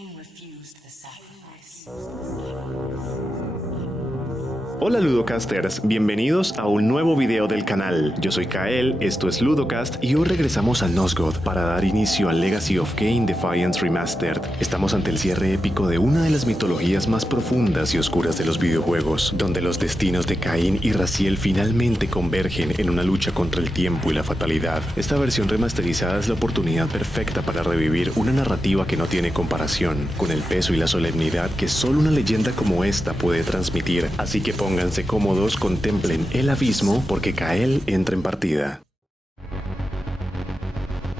Kain refused the sacrifice. Hola Ludokasters, bienvenidos a un nuevo video del canal. Yo soy Kael, esto es Ludokast y hoy regresamos a Nosgoth para dar inicio a Legacy of Kain Defiance Remastered. Estamos ante el cierre épico de una de las mitologías más profundas y oscuras de los videojuegos, donde los destinos de Kain y Raziel finalmente convergen en una lucha contra el tiempo y la fatalidad. Esta versión remasterizada es la oportunidad perfecta para revivir una narrativa que no tiene comparación, con el peso y la solemnidad que solo una leyenda como esta puede transmitir, así que pónganse cómodos, contemplen el abismo porque Kael entra en partida.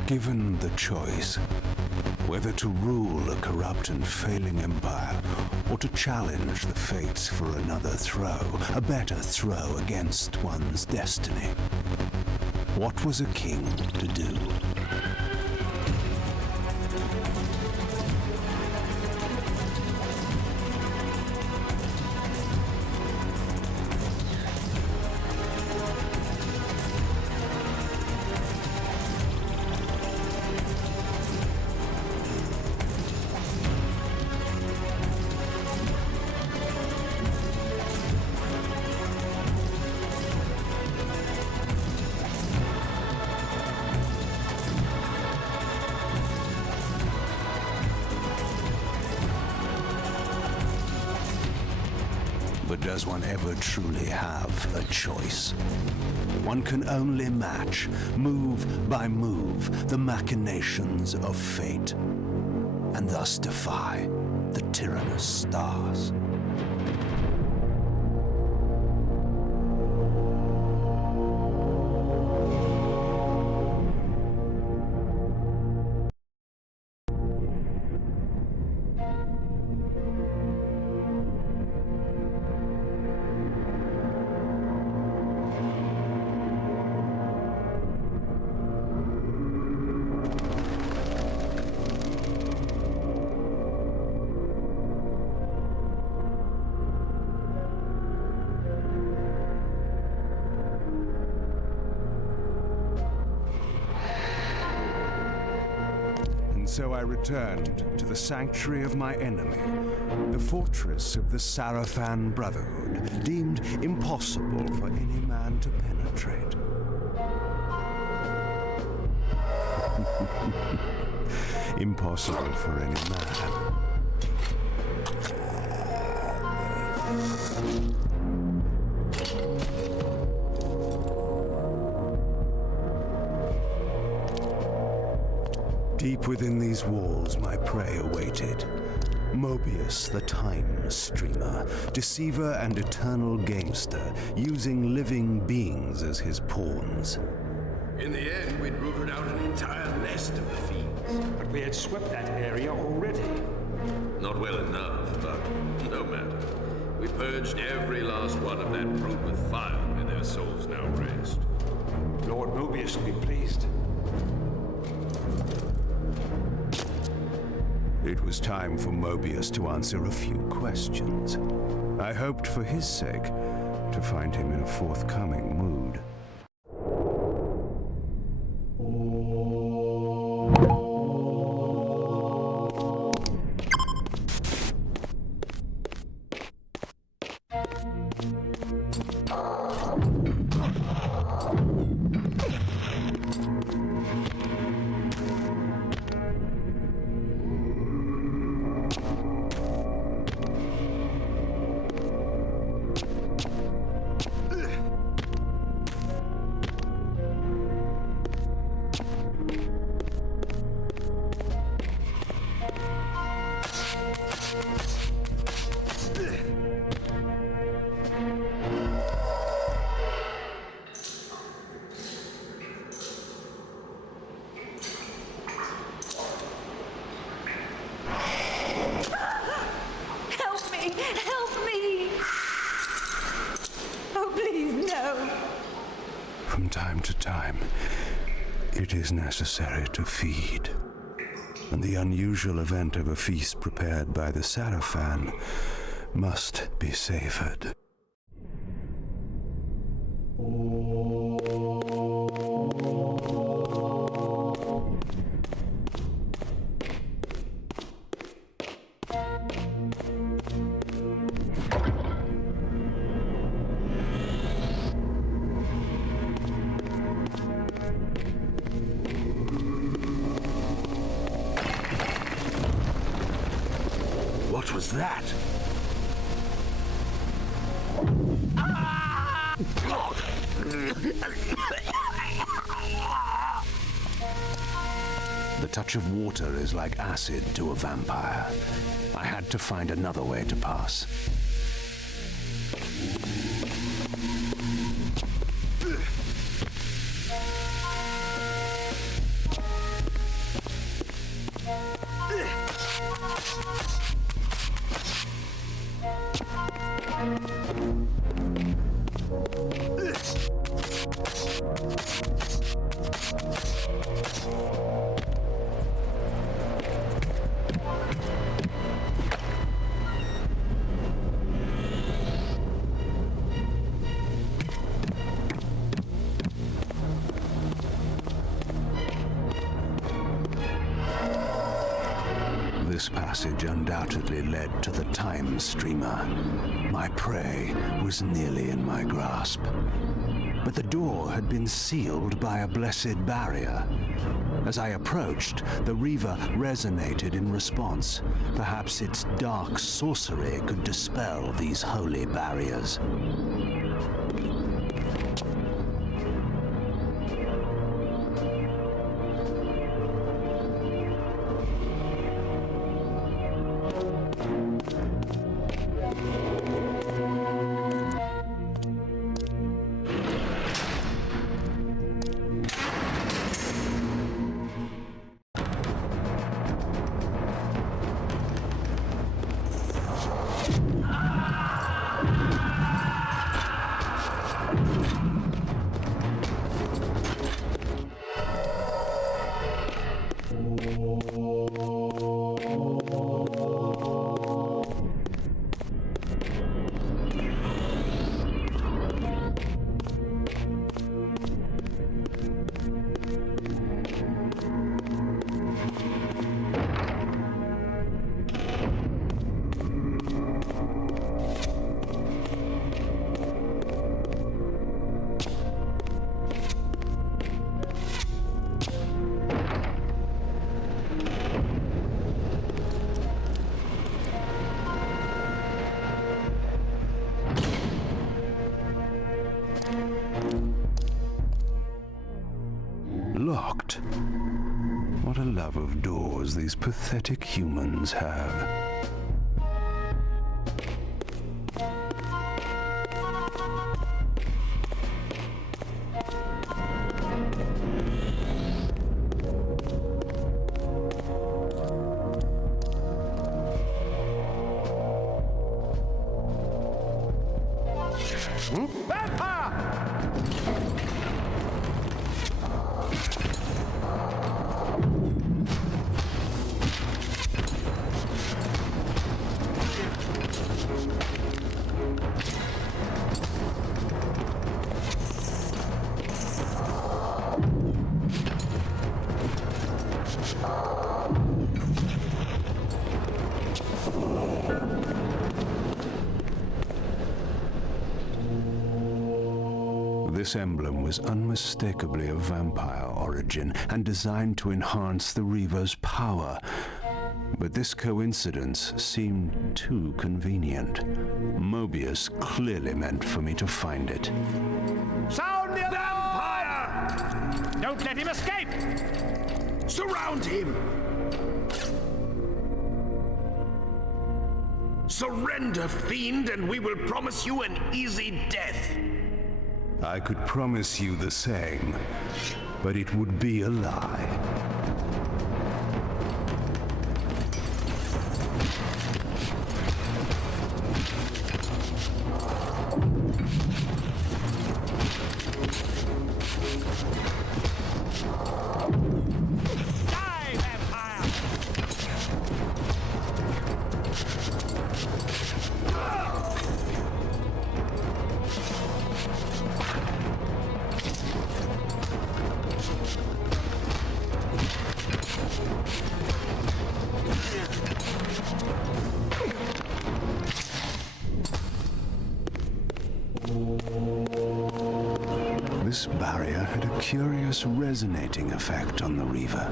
Given the choice, whether to rule a corrupt and failing empire, or to challenge the fates for another throw, a better throw against one's destiny, what was a king to do? But does one ever truly have a choice? One can only match, move by move, the machinations of fate, and thus defy the tyrannous stars. So I returned to the sanctuary of my enemy, the fortress of the Sarafan Brotherhood, deemed impossible for any man to penetrate. Impossible for any man. Deep within these walls, my prey awaited. Mobius, the time streamer, deceiver and eternal gamester, using living beings as his pawns. In the end, we'd rooted out an entire nest of the fiends. But we had swept that area already. Not well enough, but no matter. We purged every last one of that brood with fire, where their souls now rest. Lord Mobius will be pleased. It was time for Mobius to answer a few questions. I hoped for his sake to find him in a forthcoming mood. From time to time, it is necessary to feed. And the unusual event of a feast prepared by the Sarafan must be savored. was that? The touch of water is like acid to a vampire. I had to find another way to pass. This passage undoubtedly led to the time streamer. My prey was nearly in my grasp. But the door had been sealed by a blessed barrier. As I approached, the Reaver resonated in response. Perhaps its dark sorcery could dispel these holy barriers. Locked. What a love of doors these pathetic humans have. This emblem was unmistakably of vampire origin and designed to enhance the Reaver's power. But this coincidence seemed too convenient. Mobius clearly meant for me to find it. Sound the vampire! Don't let him escape! Surround him! Surrender, fiend, and we will promise you an easy death. I could promise you the same, but it would be a lie. This barrier had a curious resonating effect on the Reaver.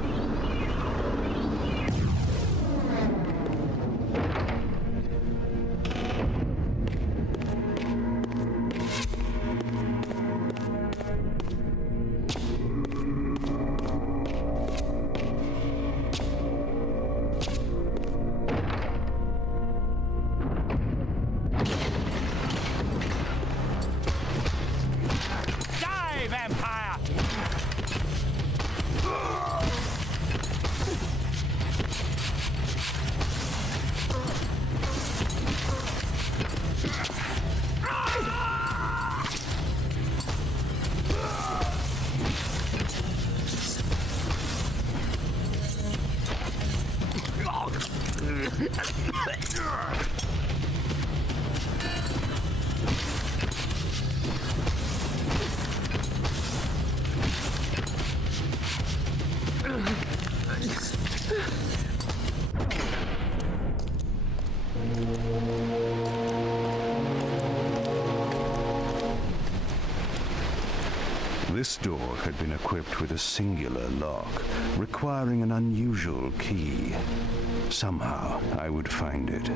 This door had been equipped with a singular lock, requiring an unusual key. Somehow, I would find it.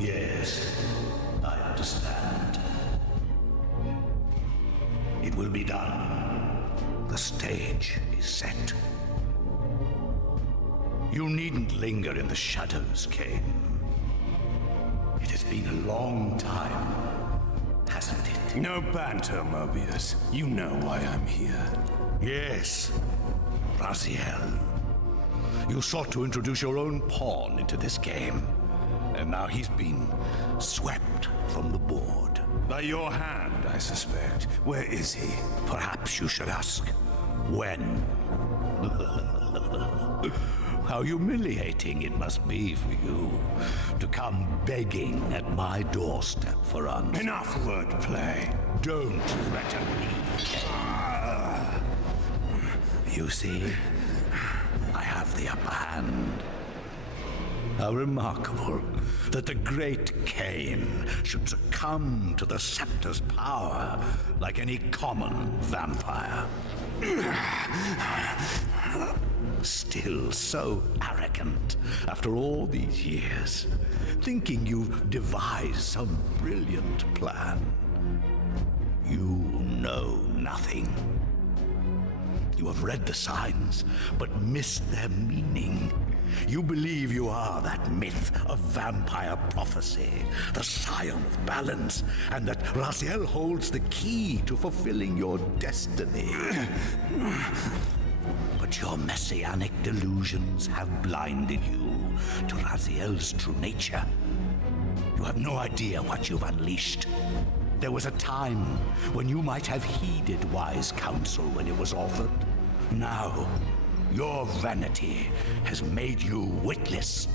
Yes, I understand. It will be done. The stage is set. You needn't linger in the shadows, Kain. It has been a long time, hasn't it? No banter, Mobius. You know why I'm here. Yes, Raziel. You sought to introduce your own pawn into this game, and now he's been swept from the board. By your hand, I suspect. Where is he? Perhaps you should ask, when? How humiliating it must be for you to come begging at my doorstep for answers. Enough wordplay. Don't threaten me. You see, I have the upper hand. How remarkable that the great Kain should succumb to the scepter's power like any common vampire. Still so arrogant after all these years, thinking you've devised some brilliant plan. You know nothing. You have read the signs, but missed their meaning. You believe you are that myth of vampire prophecy, the scion of balance, and that Raziel holds the key to fulfilling your destiny. But your messianic delusions have blinded you to Raziel's true nature. You have no idea what you've unleashed. There was a time when you might have heeded wise counsel when it was offered. Now, your vanity has made you witless.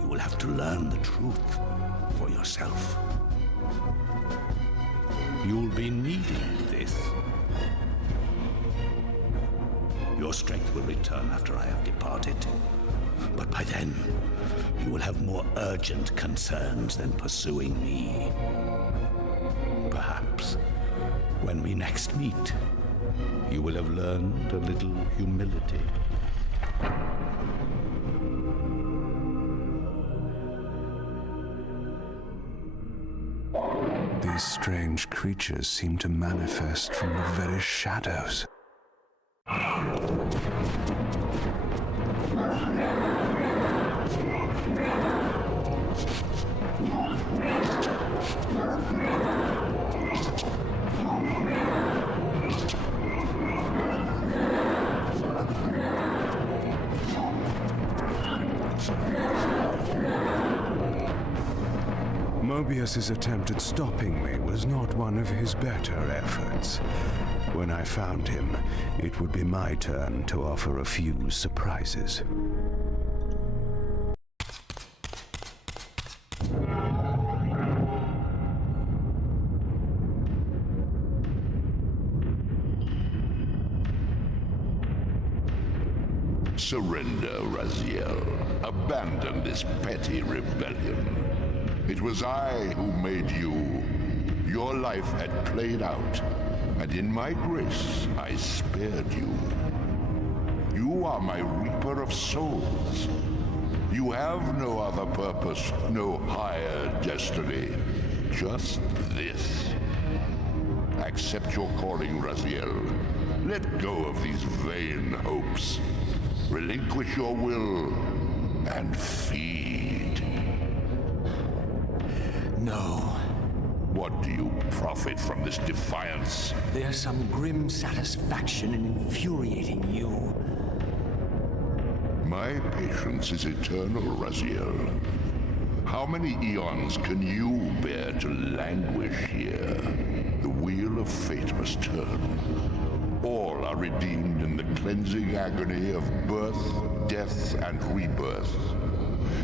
You will have to learn the truth for yourself. You'll be needing this. Your strength will return after I have departed. But by then, you will have more urgent concerns than pursuing me. Perhaps, when we next meet, you will have learned a little humility. These strange creatures seem to manifest from the very shadows. Mobius's attempt at stopping me was not one of his better efforts. When I found him, it would be my turn to offer a few surprises. Surrender, Raziel. Abandon this petty rebellion. It was I who made you. Your life had played out, and in my grace, I spared you. You are my reaper of souls. You have no other purpose, no higher destiny. Just this. Accept your calling, Raziel. Let go of these vain hopes. Relinquish your will and feed. No. What do you profit from this defiance? There's some grim satisfaction in infuriating you. My patience is eternal, Raziel. How many eons can you bear to languish here? The wheel of fate must turn. All are redeemed in the cleansing agony of birth, death, and rebirth.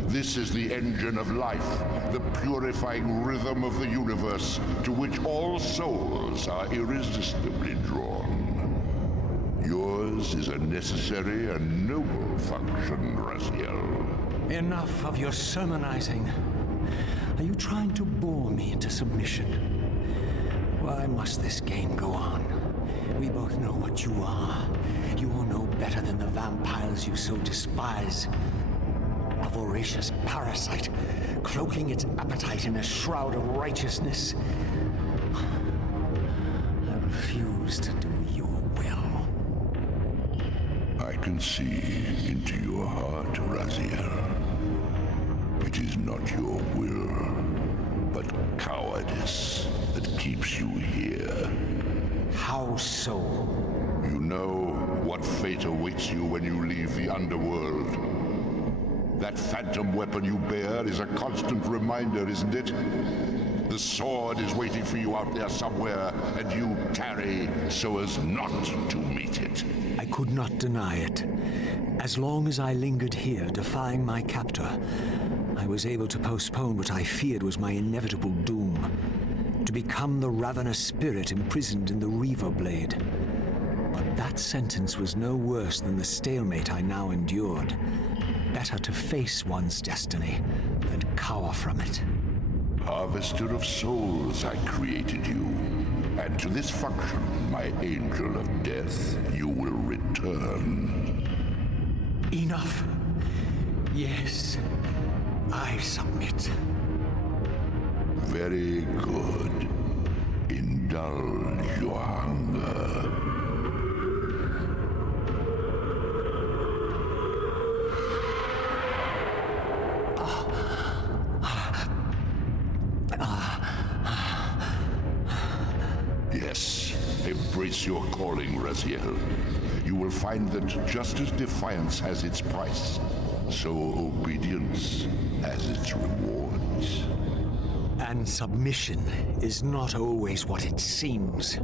This is the engine of life, the purifying rhythm of the universe, to which all souls are irresistibly drawn. Yours is a necessary and noble function, Raziel. Enough of your sermonizing. Are you trying to bore me into submission? Why must this game go on? We both know what you are. You are no better than the vampires you so despise. A voracious parasite, cloaking its appetite in a shroud of righteousness. I refuse to do your will. I can see into your heart, Raziel. It is not your will, but cowardice that keeps you here. How so? You know what fate awaits you when you leave the underworld. That phantom weapon you bear is a constant reminder, isn't it? The sword is waiting for you out there somewhere, and you tarry so as not to meet it. I could not deny it. As long as I lingered here, defying my captor, I was able to postpone what I feared was my inevitable doom. To become the ravenous spirit imprisoned in the Reaver Blade. But that sentence was no worse than the stalemate I now endured. Better to face one's destiny than cower from it. Harvester of souls, I created you. And to this function, my angel of death, you will return. Enough. Yes, I submit. Very good. Indulge your hunger. Yes, embrace your calling, Raziel. You will find that just as defiance has its price, so obedience has its rewards. And submission is not always what it seems.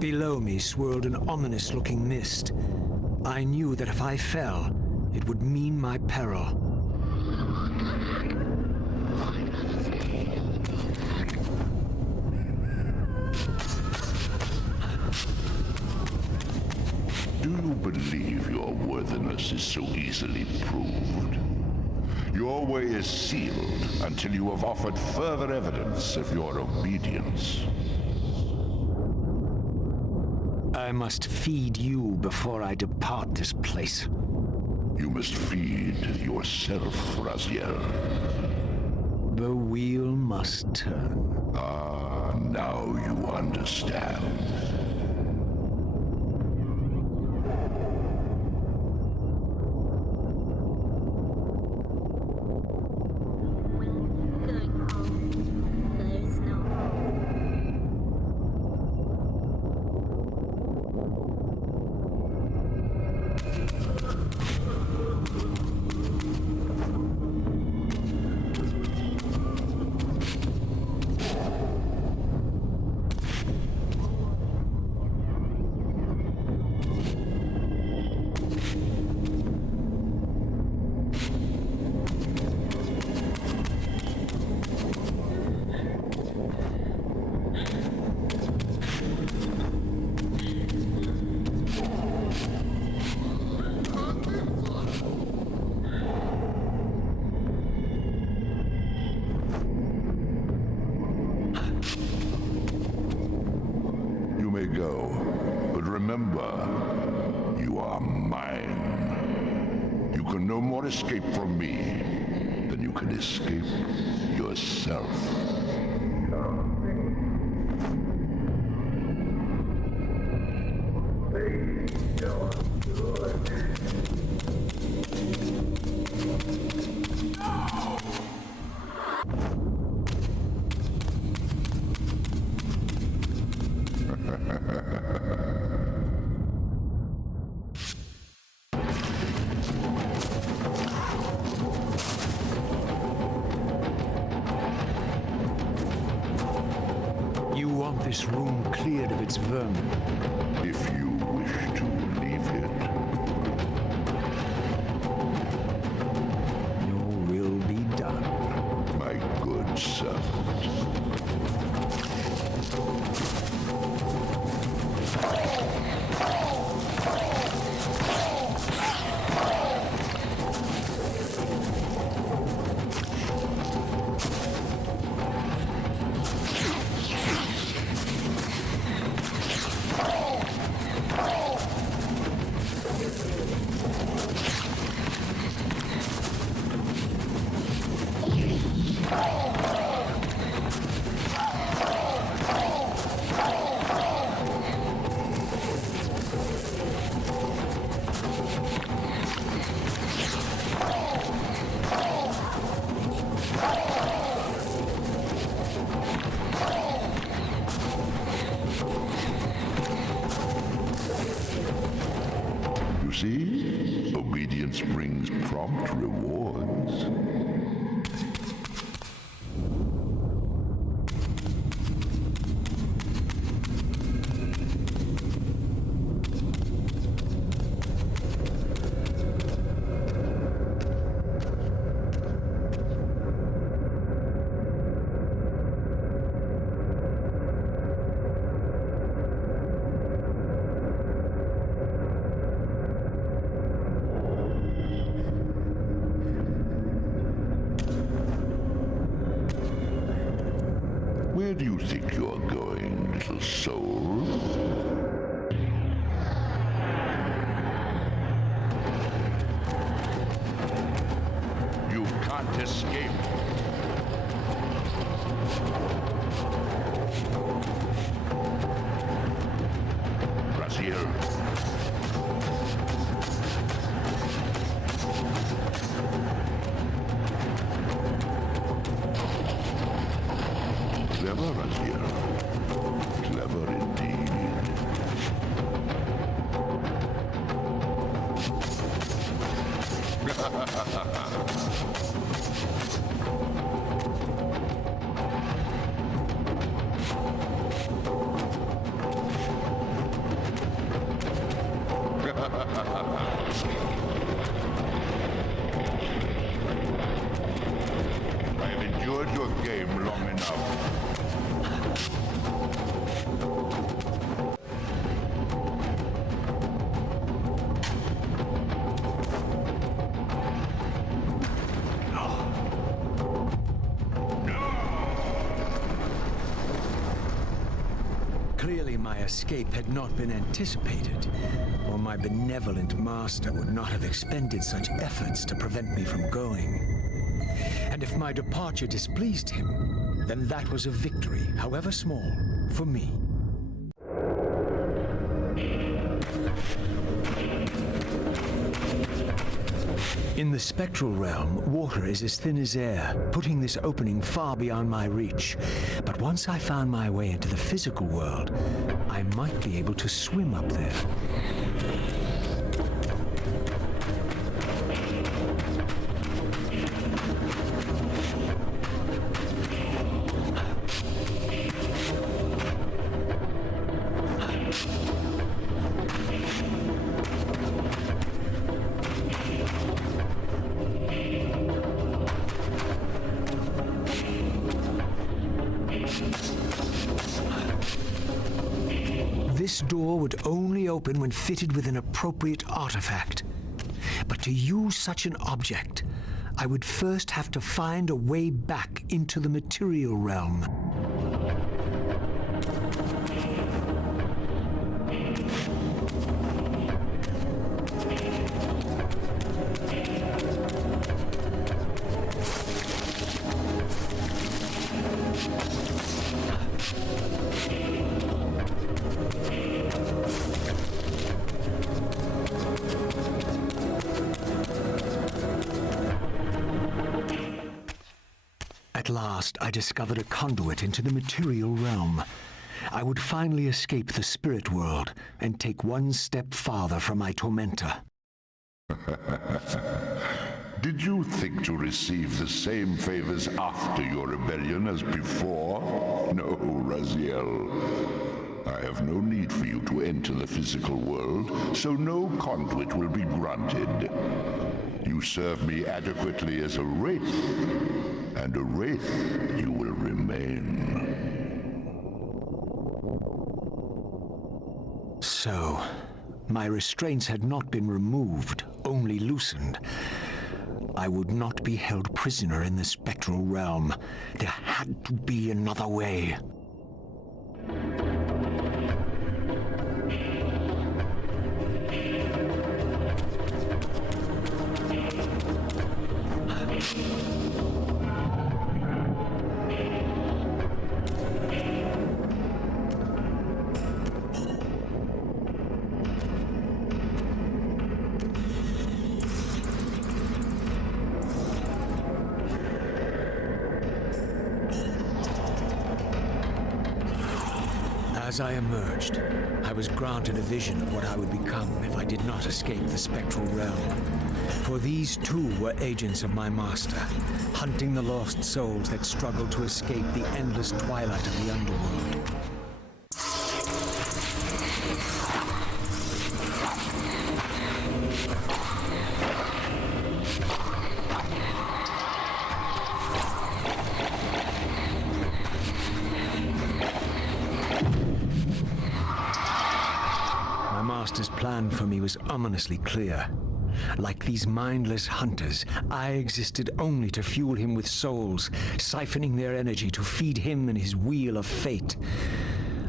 Below me swirled an ominous-looking mist. I knew that if I fell, it would mean my peril. Do you believe your worthiness is so easily proved? Your way is sealed until you have offered further evidence of your obedience. I must feed you before I depart this place. You must feed yourself, Raziel. The wheel must turn. Ah, now you understand. Go, but remember, you are mine. You can no more escape from me than you can escape yourself. This room cleared of its vermin. If you wish to leave it, your will be done, my good servant. See? Obedience brings prompt rewards. Where do you think you're going, little soul? You can't escape. Raziel. Clever, Raziel. Clever indeed. I have enjoyed your game long enough. Clearly my escape had not been anticipated, or my benevolent master would not have expended such efforts to prevent me from going. And if my departure displeased him, then that was a victory, however small, for me. In the spectral realm, water is as thin as air, putting this opening far beyond my reach. But once I found my way into the physical world, I might be able to swim up there. This door would only open when fitted with an appropriate artifact. But to use such an object, I would first have to find a way back into the material realm. At last, I discovered a conduit into the material realm. I would finally escape the spirit world and take one step farther from my tormentor. Did you think to receive the same favors after your rebellion as before? No, Raziel. I have no need for you to enter the physical world, so no conduit will be granted. You serve me adequately as a wraith, and a wraith you will remain. So, my restraints had not been removed, only loosened. I would not be held prisoner in the spectral realm. There had to be another way. As I emerged, I was granted a vision of what I would become if I did not escape the spectral realm. For these too were agents of my master, hunting the lost souls that struggled to escape the endless twilight of the underworld. Master's plan for me was ominously clear. Like these mindless hunters, I existed only to fuel him with souls, siphoning their energy to feed him and his wheel of fate.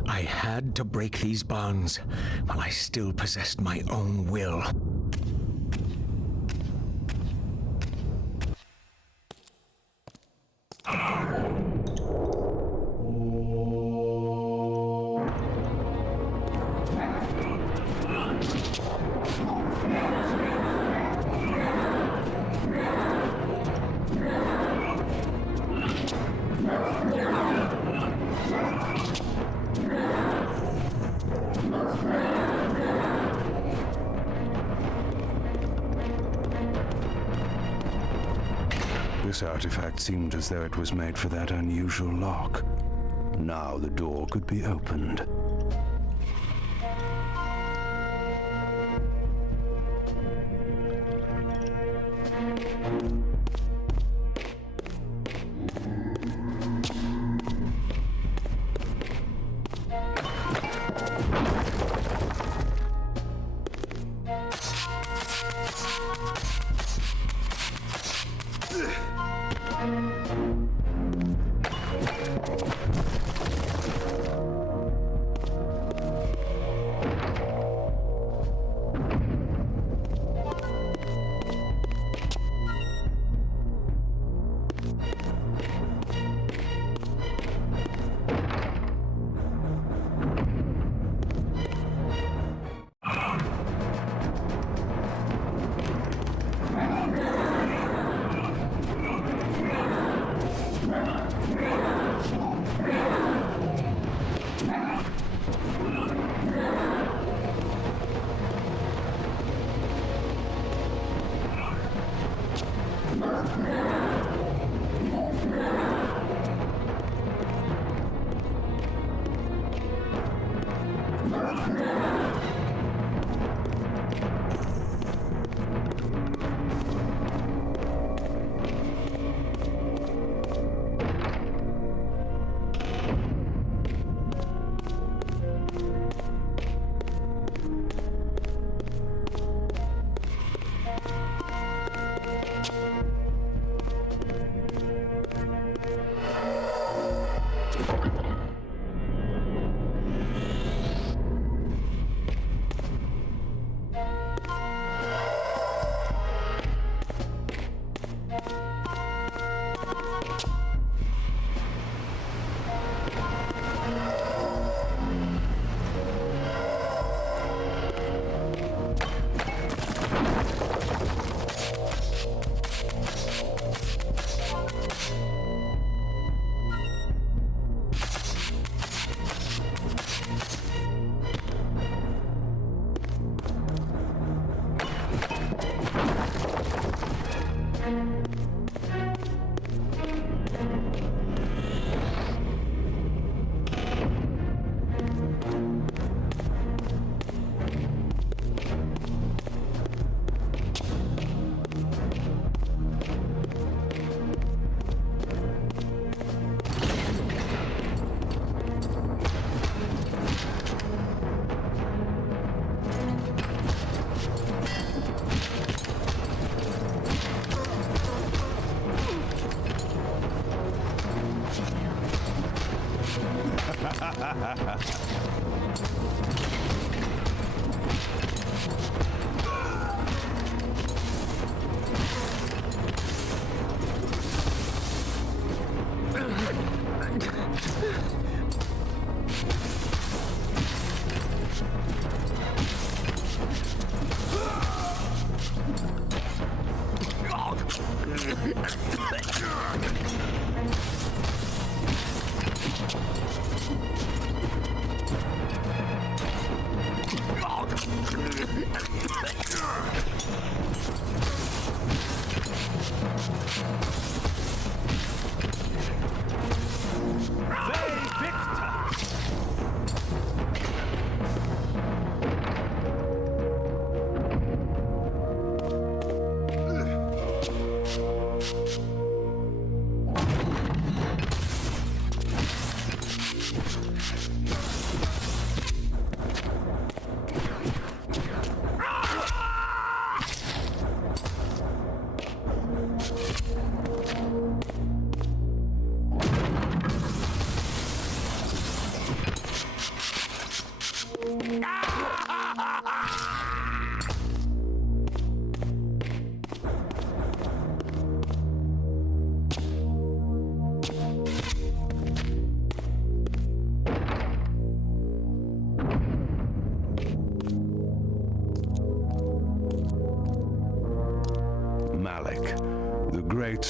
I had to break these bonds while I still possessed my own will. This artifact seemed as though it was made for that unusual lock. Now the door could be opened.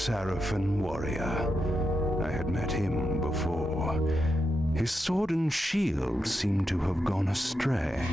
Seraphin warrior. I had met him before. His sword and shield seemed to have gone astray.